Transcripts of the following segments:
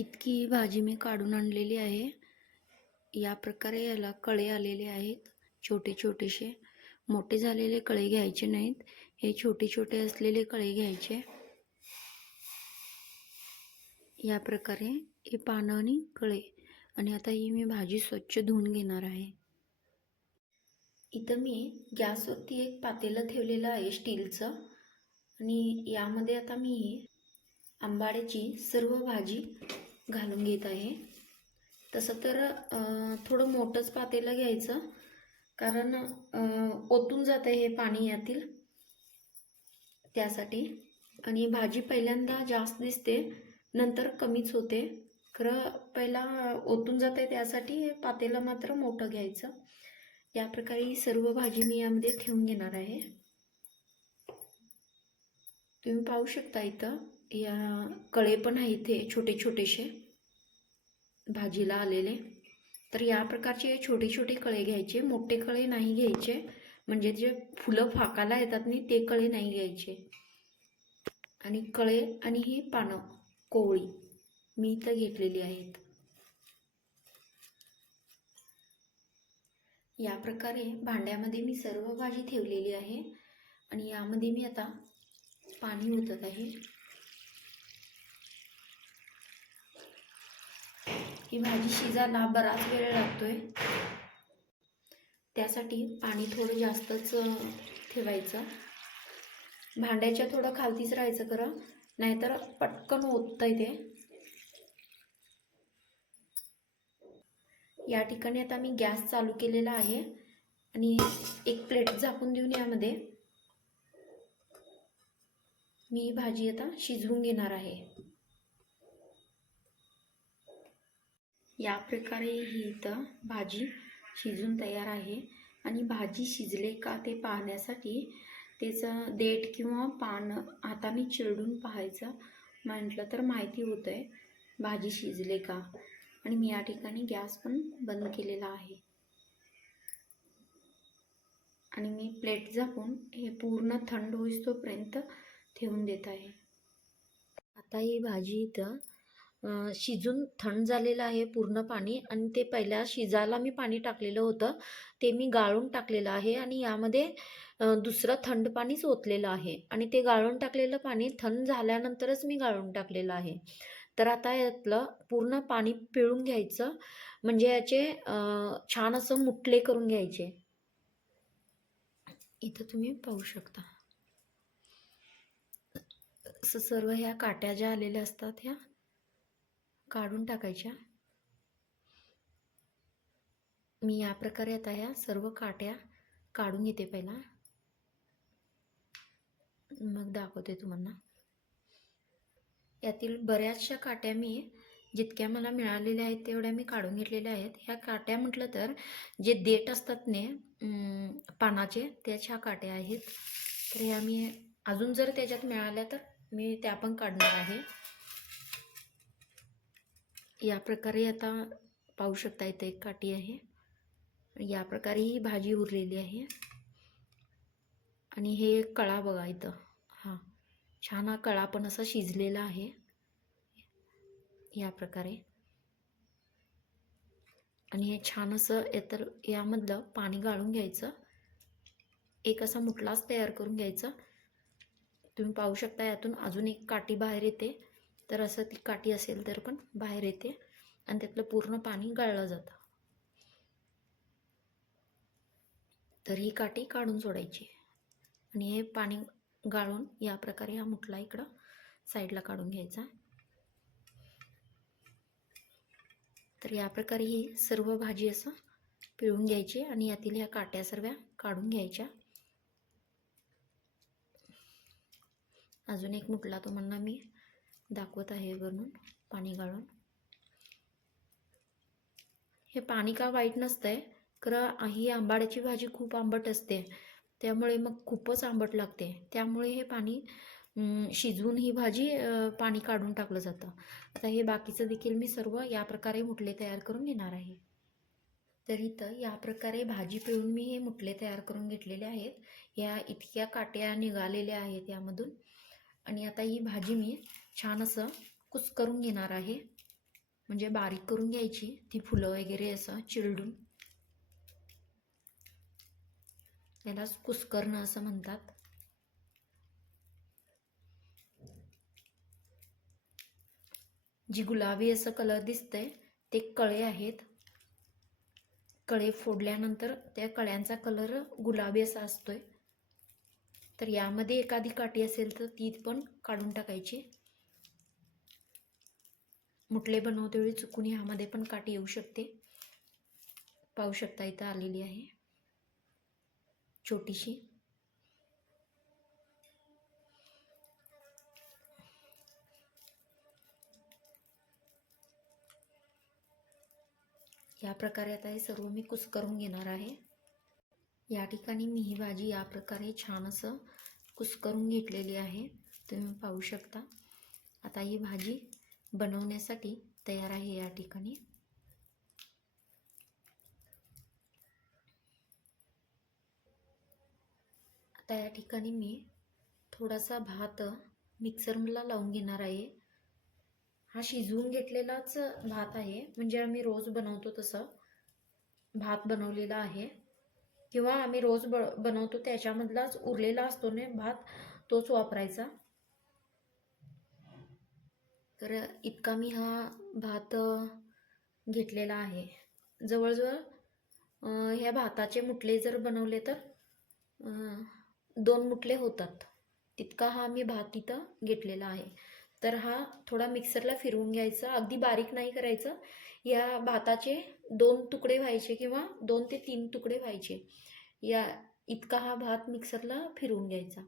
इतकी भाजी मी काढून आणलेली आहे. या प्रकारे याला कळे आलेले आहेत छोटे छोटेसे. मोठे झालेले कळे घ्यायचे नाहीत हे छोटे छोटे असलेले कळे घ्यायचे. या प्रकारे हे पानं आणि कळे. आणि आता ही मी भाजी स्वच्छ धुवून घेणार आहे. इथं मी गॅसवरती एक पातेलं ठेवलेलं आहे स्टीलचं. आणि यामध्ये आता मी आंबाड्याची सर्व भाजी घालून घेत आहे. तसं तर थोडं मोठंच पातेलं घ्यायचं. कारण ओतून जात आहे हे पाणी यातील. त्यासाठी. आणि भाजी पहिल्यांदा जास्त दिसते नंतर कमीच होते. खरं पहिला ओतून जात आहे त्यासाठी पातेलं मात्र मोठं घ्यायचं. या प्रकारे ही सर्व भाजी मी यामध्ये ठेवून घेणार आहे. तुम्ही पाहू शकता इथं. या कळे पण आहेत हे छोटे छोटेसे भाजीला आलेले. तर या प्रकारचे छोटे छोटे कळे घ्यायचे. मोठे कळे नाही घ्यायचे. म्हणजे जे फुलं फाकाला येतात नाही ते कळे नाही घ्यायचे. आणि कळे आणि ही पानं कोवळी मी इथं घेतलेली आहेत. या प्रकारे भांड्यामध्ये मी सर्व भाजी ठेवलेली आहे. आणि यामध्ये मी आता पाणी ओतत आहे. ही भाजी शिजायला बराच वेळ लागतोय. त्यासाठी पाणी थोडं जास्तच ठेवायचं. भांड्याच्या थोडं खालतीच राहायचं खरं. नाहीतर पटकन ओततं ते. या ठिकाणी आता मी गॅस चालू केलेला आहे. आणि एक प्लेट झाकून देऊन यामध्ये. मी भाजी आता शिजवून घेणार आहे. या प्रकारे ही इथं भाजी शिजून तयार आहे. आणि भाजी शिजले का ते पाहण्यासाठी त्याचं देठ किंवा पान हाताने चिरडून पाहायचं म्हटलं तर माहिती होतं आहे भाजी शिजले का? आणि मी या ठिकाणी गॅस पण बंद केलेला आहे. आणि मी प्लेट झाकून हे पूर्ण थंड होईस्तोपर्यंत ठेवून देत आहे. आता ही भाजी इथं शिजून थंड झालेलं आहे पूर्ण पाणी आणि ते पहिल्या शिजायला मी पाणी टाकलेलं होतं. ते मी गाळून टाकलेलं आहे आणि यामध्ये दुसरं थंड पाणीच ओतलेलं आहे. आणि ते गाळून टाकलेलं पाणी थंड झाल्यानंतरच मी गाळून टाकलेलं आहे. तर आता यातलं पूर्ण पाणी पिळून घ्यायचं. म्हणजे याचे छान असं मुटले करून घ्यायचे. इथं तुम्ही पाहू शकता. असं सर्व ह्या काट्या ज्या आलेल्या असतात ह्या काढून टाकायच्या. मी या प्रकारे आता ह्या सर्व काट्या काढून घेते पहिला. मग दाखवते तुम्हाला. यातील बऱ्याचशा काट्या मी जितक्या मला मिळालेल्या आहेत तेवढ्या मी काढून घेतलेल्या आहेत. ह्या काट्या म्हटलं तर जे देठ असतात ने पानाचे त्याच ह्या काट्या आहेत. तर ह्या मी अजून जर त्याच्यात मिळाल्या तर मी त्या पण काढणार आहे. या प्रकारे आता पाहू शकता इथे एक काठी आहे. या प्रकारे ही भाजी उरलेली आहे. आणि हे कळा बघा इथं. हां छान हा कळा पण असा शिजलेला आहे. या प्रकारे आणि हे छान असं तर यामधलं पाणी गाळून घ्यायचं. एक असा मुठलाच तयार करून घ्यायचा. तुम्ही पाहू शकता यातून अजून एक काठी बाहेर येते. तर असं ती काठी असेल तर पण बाहेर येते आणि त्यातलं पूर्ण पाणी गाळलं जातं. तर ही काठी काढून सोडायची आणि हे पाणी गाळून या प्रकारे हा मुठला इकडं साईडला काढून घ्यायचा तर या प्रकारे ही सर्व भाजी असं पिळून घ्यायची आणि यातील ह्या काट्या सर्व काढून घ्यायच्या. अजून एक मुठला तुम्हाला मी दाखवत आहे वरून पाणी गाळून. हे पाणी का वाईट नसतंय खरं ही आंबाड्याची भाजी खूप आंबट असते. त्यामुळे मग खूपच आंबट लागते. त्यामुळे हे पाणी शिजवून ही भाजी पाणी काढून टाकलं जातं. आता हे बाकीचं देखील मी सर्व या प्रकारे मुठले तयार करून घेणार आहे. तर इथं या प्रकारे भाजी पिळून मी हे मुठले तयार करून घेतलेले आहेत. या इतक्या काट्या निघालेल्या आहेत यामधून. आणि आता ही भाजी मी छान असं कुस्करून घेणार आहे. म्हणजे बारीक करून घ्यायची ती फुलं वगैरे असं चिरडून. यालाच कुसकरणं असं म्हणतात. जी गुलाबी असं कलर दिसतंय ते कळे आहेत. कळे फोडल्यानंतर त्या कळ्यांचा कलर गुलाबी असा असतोय. तर यामध्ये एखादी काठी असेल तर ती पण काढून टाकायची. मुठले बनवते वेळी चुकून ह्यामध्ये पण काठी येऊ शकते. पाहू शकता इथं आलेली आहे. छोटीशी. या प्रकारे आता हे सर्व मी कुस्करून घेणार आहे. या ठिकाणी मी ही भाजी या प्रकारे छान असं कुस्करून घेतलेली आहे. तुम्ही पाहू शकता. आता ही भाजी बनवण्यासाठी तयार आहे या ठिकाणी. आता या ठिकाणी मी थोडासा भात मिक्सरला लावून घेणार आहे. हा शिजवून घेतलेलाच भात आहे. म्हणजे आम्ही रोज बनवतो तसं भात बनवलेला आहे. किंवा आम्ही रोज ब बनवतो त्याच्यामधलाच उरलेला असतो ना भात तोच वापरायचा. तर इतका मी हा भात घेतलेला आहे. जवळजवळ ह्या भाताचे मुठले जर बनवले तर दोन मुठले होतात. तितका हा मी भात इथं घेतलेला आहे. तर हा थोडा मिक्सरला फिरवून घ्यायचा. अगदी बारीक नाही करायचं. या भाताचे दोन तुकडे व्हायचे किंवा दोन ते तीन तुकडे व्हायचे. या इतका हा भात मिक्सरला फिरवून घ्यायचा.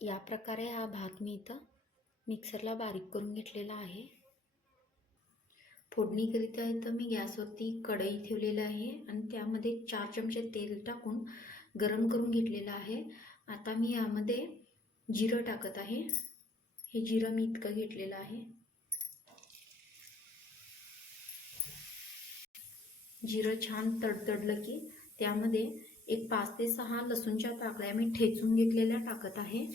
या प्रकारे हा भात मी इथं मिक्सरला बारीक करून घेतलेला आहे. फोडणीकरिता इथं मी गॅसवरती कढई ठेवलेली आहे आणि त्यामध्ये चार चमचे तेल टाकून गरम करून घेतलेलं आहे. आता मी यामध्ये जिरं टाकत आहे. हे जिरं मी इतकं घेतलेलं आहे. जिरं छान तडतडलं की त्यामध्ये एक पाच ते सहा लसूणच्या पाकळ्या मी ठेचून घेतलेल्या टाकत आहे.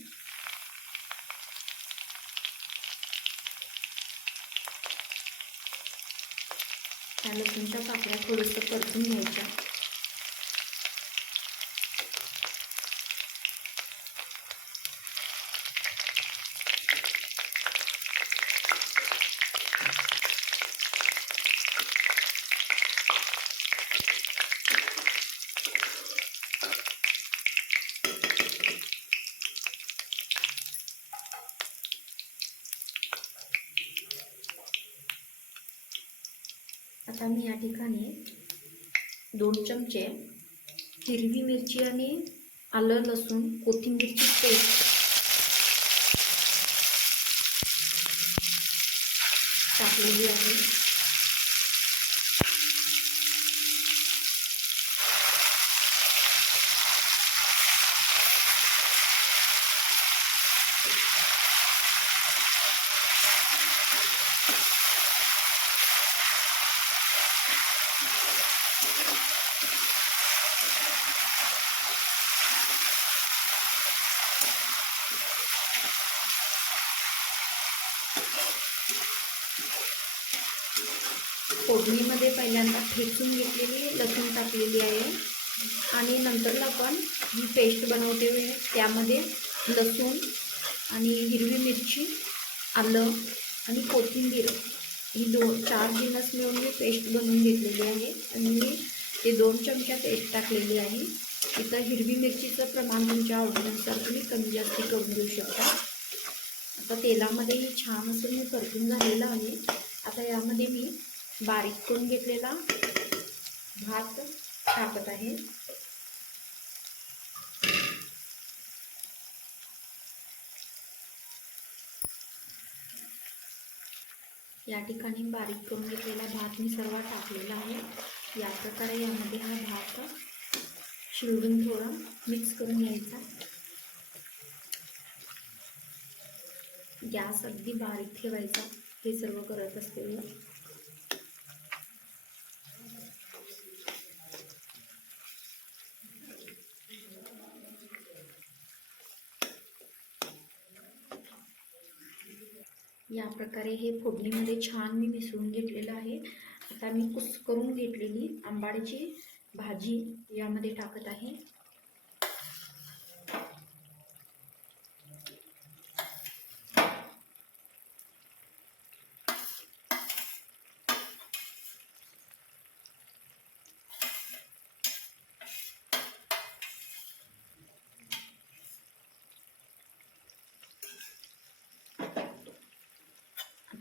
त्या लसूणच्या पाकळ्या थोडंसं परतून घ्यायच्या. आता मी या ठिकाणी दोन चमचे हिरवी मिरची आणि आलं लसूण कोथिंबीरची पेस्ट टाकलेली आहे. पहिल्यांदा ठेचून घेतलेली लसूण टाकलेली आहे. आणि नंतरला पण ही पेस्ट बनवते वेळ त्यामध्ये लसूण आणि हिरवी मिरची आलं आणि कोथिंबीर. ही दोन चार जिन्नस मिळून मी पेस्ट बनवून घेतलेली आहे. आणि मी ते दोन चमचा पेस्ट टाकलेली आहे. इथं हिरवी मिरचीचं प्रमाण तुमच्या आवडीनुसार तुम्ही कमी जास्ती करून देऊ शकता. आता तेलामध्ये ही छान असं मी परतून झालेलं आहे. आता यामध्ये मी बारीक करून घेतलेला भात टाकत आहे. या ठिकाणी बारीक करून घेतलेला भात मी सर्व टाकलेला आहे. या प्रकारे यामध्ये हा भात शिवडून थोडा मिक्स करून घ्यायचा. गॅस अगदी बारीक ठेवायचा. हे सर्व करत असते या प्रकारे हे फोडणीमध्ये छान मी मिसळून घेतलेलं आहे. आता मी कुस करून घेतलेली आंबाड्याची भाजी यामध्ये टाकत आहे.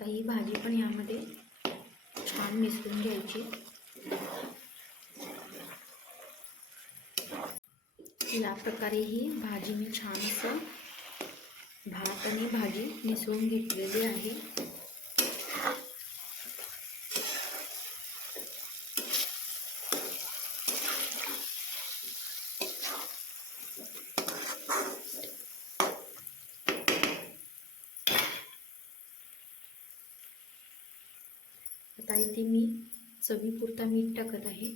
आता ही भाजी पण यामध्ये छान मिसळून घ्यायची. या प्रकारे ही भाजी मी छान असं भात आणि भाजी मिसळून घेतलेली आहे. आता इथे मी चवीपुरता मीठ टाकत आहे.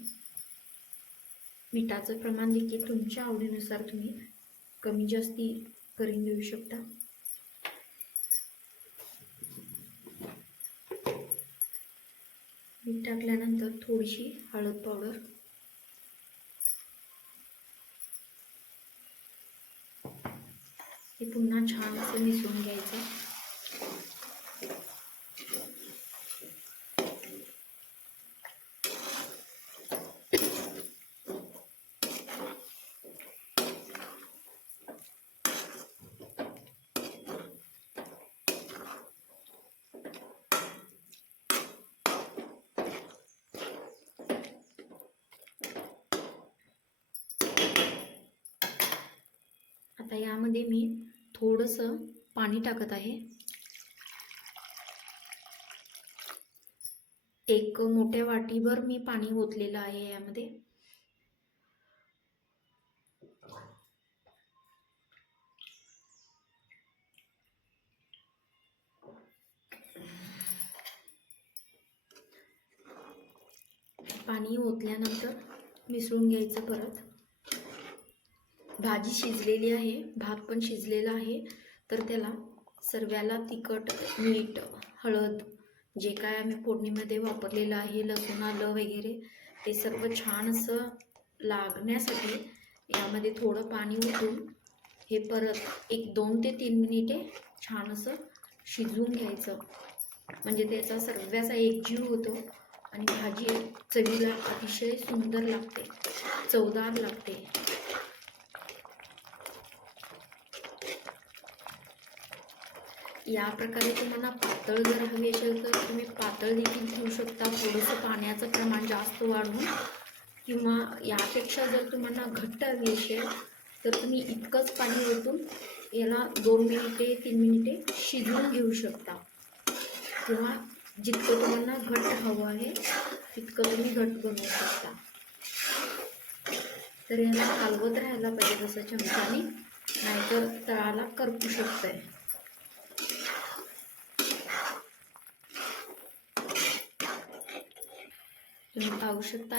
मिठाचं प्रमाण देखील तुमच्या आवडीनुसार तुम्ही कमी जास्ती करून घेऊ शकता. मीठ टाकल्यानंतर थोडीशी हळद पावडर. हे पुन्हा छान असं मिसळून घ्यायचं. आता यामध्ये मी थोडंसं पाणी टाकत आहे. एक मोठ्या वाटीभर मी पाणी ओतलेलं आहे यामध्ये. पाणी ओतल्यानंतर मिसळून घ्यायचं परत. भाजी शिजलेली आहे भात पण शिजलेला आहे. तर त्याला सर्व्याला तिखट मीठ हळद जे काय आम्ही फोडणीमध्ये वापरलेलं आहे लसूण आलं वगैरे ते सर्व छान असं लागण्यासाठी यामध्ये थोडं पाणी ओतून हे परत एक दोन ते तीन मिनिटे छान असं शिजवून घ्यायचं. म्हणजे त्याचा सर्व्याचा एकजीव होतो आणि भाजी चवीला अतिशय सुंदर लागते चवदार लागते. या प्रकारे तुम्हाला पातळ जर हवी असेल तर तुम्ही पातळ देखील ठेवू शकता. थोडंसं पाण्याचं प्रमाण जास्त वाढवून किंवा यापेक्षा जर तुम्हाला घट्ट हवी असेल तर तुम्ही इतकंच पाणी ओतून याला दोन मिनिटे तीन मिनिटे शिजवून घेऊ शकता. किंवा जितकं तुम्हाला घट्ट हवं आहे तितकं तुम्ही घट्ट बनवू शकता. तर याला हलवत राहायला पाहिजे जसं चमचाने नाहीतर तळाला करपू शकतंय. आहे पाहू शकता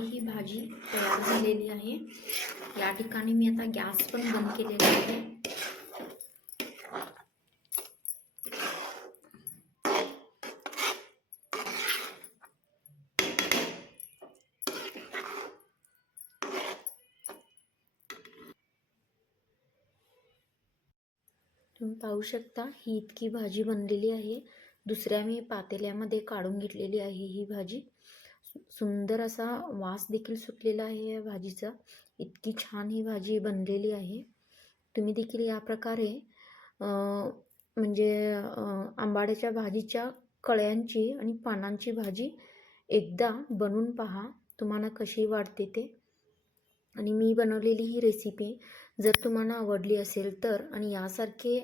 ही भाजी तयार झालेली आहे. या ठिकाणी मी आता गॅस आहे. तुम्ही पाहू शकता, ही इतकी भाजी बनलेली आहे. दुसऱ्या मी पातेल्यामध्ये काढून ही भाजी. सुंदर असा वास देखील सुटलेला आहे या भाजीचा. इतकी छान ही भाजी बनलेली आहे. तुम्ही देखील या प्रकारे म्हणजे आंबाड्याच्या भाजीच्या कळ्यांची आणि पानांची भाजी एकदा बनवून पहा. तुम्हाला कशी वाटते ते. आणि मी बनवलेली ही रेसिपी जर तुम्हाला आवडली असेल तर आणि यासारखे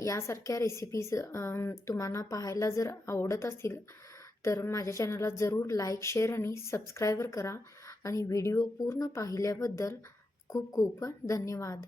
यासारख्या रेसिपीज तुम्हाला पाहायला जर आवडत असतील तर माझ्या चॅनलला जरूर लाईक शेअर आणि सबस्क्रायबर करा. आणि व्हिडिओ पूर्ण पाहिल्याबद्दल खूप खूप धन्यवाद.